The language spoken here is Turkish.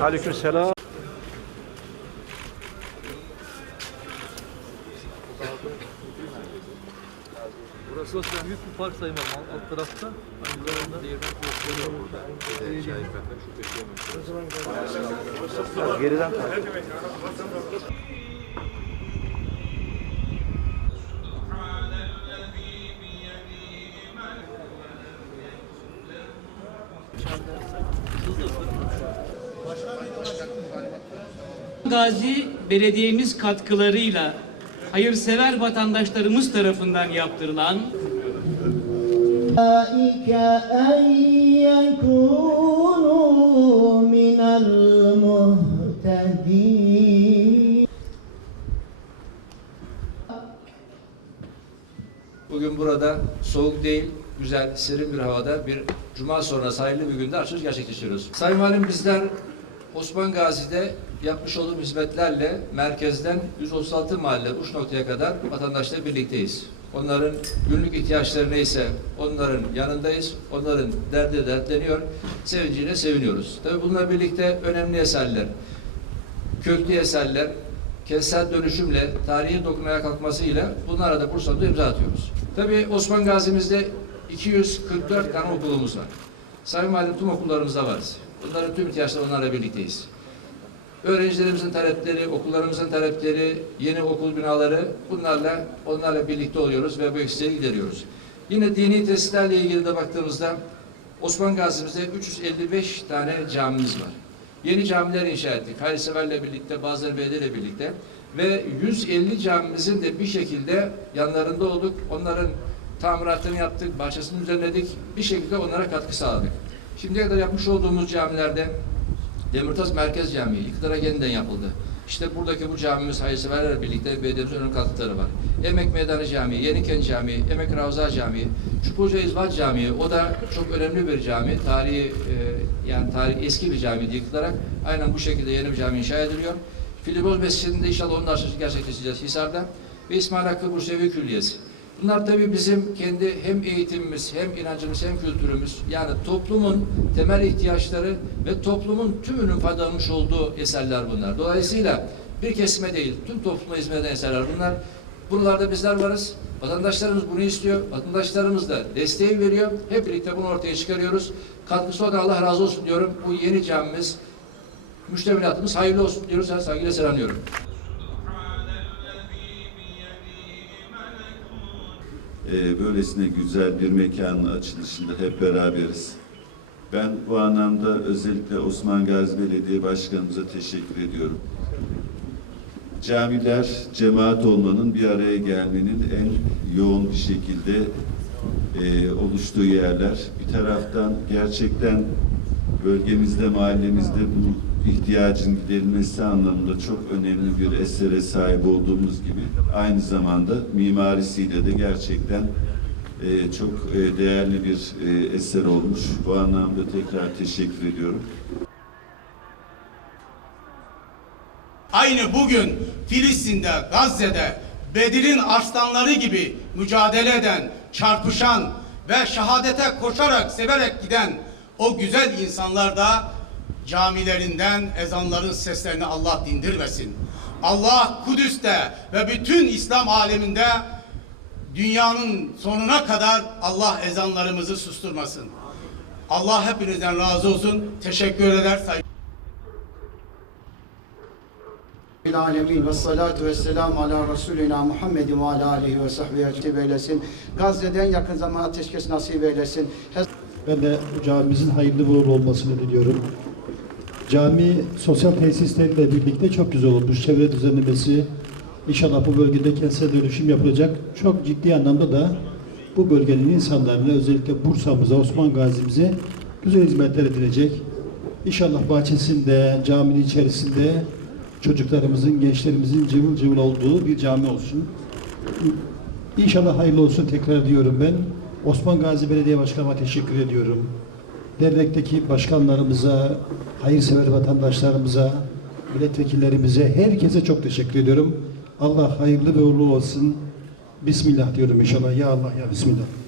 Aleyküm selam. Burası aslında büyük bir park sayılmaz. Alt tarafta aynı zamanda değirmen kulüpleri var burada. Ee, Geriden. Gazi belediyemiz katkılarıyla hayırsever vatandaşlarımız tarafından yaptırılan soğuk değil, güzel, serin bir havada bir cuma sonrası hayırlı bir günde açılış gerçekleştiriyoruz. Sayın Valim bizler Osman Gazi'de yapmış olduğum hizmetlerle merkezden 136 mahalle uç noktaya kadar vatandaşla birlikteyiz. Onların günlük ihtiyaçları neyse onların yanındayız. Onların derdi dertleniyor, sevinciyle seviniyoruz. Tabii bununla birlikte önemli eserler, köklü eserler, kentsel dönüşümle, tarihi dokunmaya kalkmasıyla bunlara da Bursa'da imza atıyoruz. Tabii Osman Gazi'mizde 244 tane okulumuz var. Sayın Valim tüm okullarımızda varız. Bunların tüm ihtiyaçları onlarla birlikteyiz. Öğrencilerimizin talepleri, okullarımızın talepleri, yeni okul binaları bunlarla onlarla birlikte oluyoruz ve bu eksiği gideriyoruz. Yine dini tesislerle ilgili de baktığımızda Osman Gazi'mizde 355 tane camimiz var. Yeni camiler inşa ettik. Hayırseverle birlikte, bazıları belediyeyle birlikte ve 150 camimizin de bir şekilde yanlarında olduk. Onların tamiratını yaptık, bahçesini düzenledik. Bir şekilde onlara katkı sağladık. Şimdiye kadar yapmış olduğumuz camilerde Demirtaş Merkez Camii iktidara yeniden yapıldı. İşte buradaki bu camimiz hayırseverlerle birlikte belediyemizin önemli katkıları var. Emek Meydanı Camii, Yenikent Camii, Emek Ravza Camii, Çukurca İzvat Camii, o da çok önemli bir cami. Tarihi, e, yani tarihi eski bir cami yıkılarak aynen bu şekilde yeni bir cami inşa ediliyor. Filiboz Mescidi'nde inşallah onun açılışı gerçekleştireceğiz Hisar'da. Ve İsmail Hakkı Bursevi Külliyesi. Bunlar tabii bizim kendi hem eğitimimiz, hem inancımız, hem kültürümüz, yani toplumun temel ihtiyaçları ve toplumun tümünün faydalanmış olduğu eserler bunlar. Dolayısıyla bir kesime değil, tüm topluma hizmet eden eserler bunlar. Buralarda bizler varız. Vatandaşlarımız bunu istiyor. Vatandaşlarımız da desteği veriyor. Hep birlikte bunu ortaya çıkarıyoruz. Katkısı olan Allah razı olsun diyorum. Bu yeni camimiz, müştemilatımız hayırlı olsun diyoruz. Her saygıyla selamlıyorum. Ee, böylesine güzel bir mekanın açılışında hep beraberiz. Ben bu anlamda özellikle Osman Gazi Belediye Başkanımıza teşekkür ediyorum. Camiler, cemaat olmanın, bir araya gelmenin en yoğun bir şekilde e, oluştuğu yerler. Bir taraftan gerçekten bölgemizde, mahallemizde bu ihtiyacın giderilmesi anlamında çok önemli bir esere sahip olduğumuz gibi aynı zamanda mimarisiyle de gerçekten e, çok e, değerli bir e, eser olmuş. Bu anlamda tekrar teşekkür ediyorum. Aynı bugün Filistin'de, Gazze'de Bedir'in arslanları gibi mücadele eden, çarpışan ve şehadete koşarak, severek giden o güzel insanlar da camilerinden ezanların seslerini Allah dindirmesin. Allah Kudüs'te ve bütün İslam aleminde dünyanın sonuna kadar Allah ezanlarımızı susturmasın. Allah hepinizden razı olsun. Teşekkür eder. Alemin ve salatu ve selamu ala Resulina Muhammedin ve ala alihi ve sahbihi ecmaîn eylesin. Gazze'den yakın zaman ateşkes nasip eylesin. Ben de camimizin hayırlı uğurlu olmasını diliyorum. Cami sosyal tesislerle birlikte çok güzel olmuş. Çevre düzenlemesi, inşallah bu bölgede kentsel dönüşüm yapılacak. Çok ciddi anlamda da bu bölgenin insanlarına özellikle Bursa'mıza, Osman Gazi'mize güzel hizmetler edilecek. İnşallah bahçesinde, caminin içerisinde çocuklarımızın, gençlerimizin cıvıl cıvıl olduğu bir cami olsun. İnşallah hayırlı olsun tekrar diyorum ben. Osman Gazi Belediye Başkanıma teşekkür ediyorum. Dernekteki başkanlarımıza, hayırsever vatandaşlarımıza, milletvekillerimize, herkese çok teşekkür ediyorum. Allah hayırlı ve uğurlu olsun. Bismillah diyorum inşallah. Ya Allah ya Bismillah.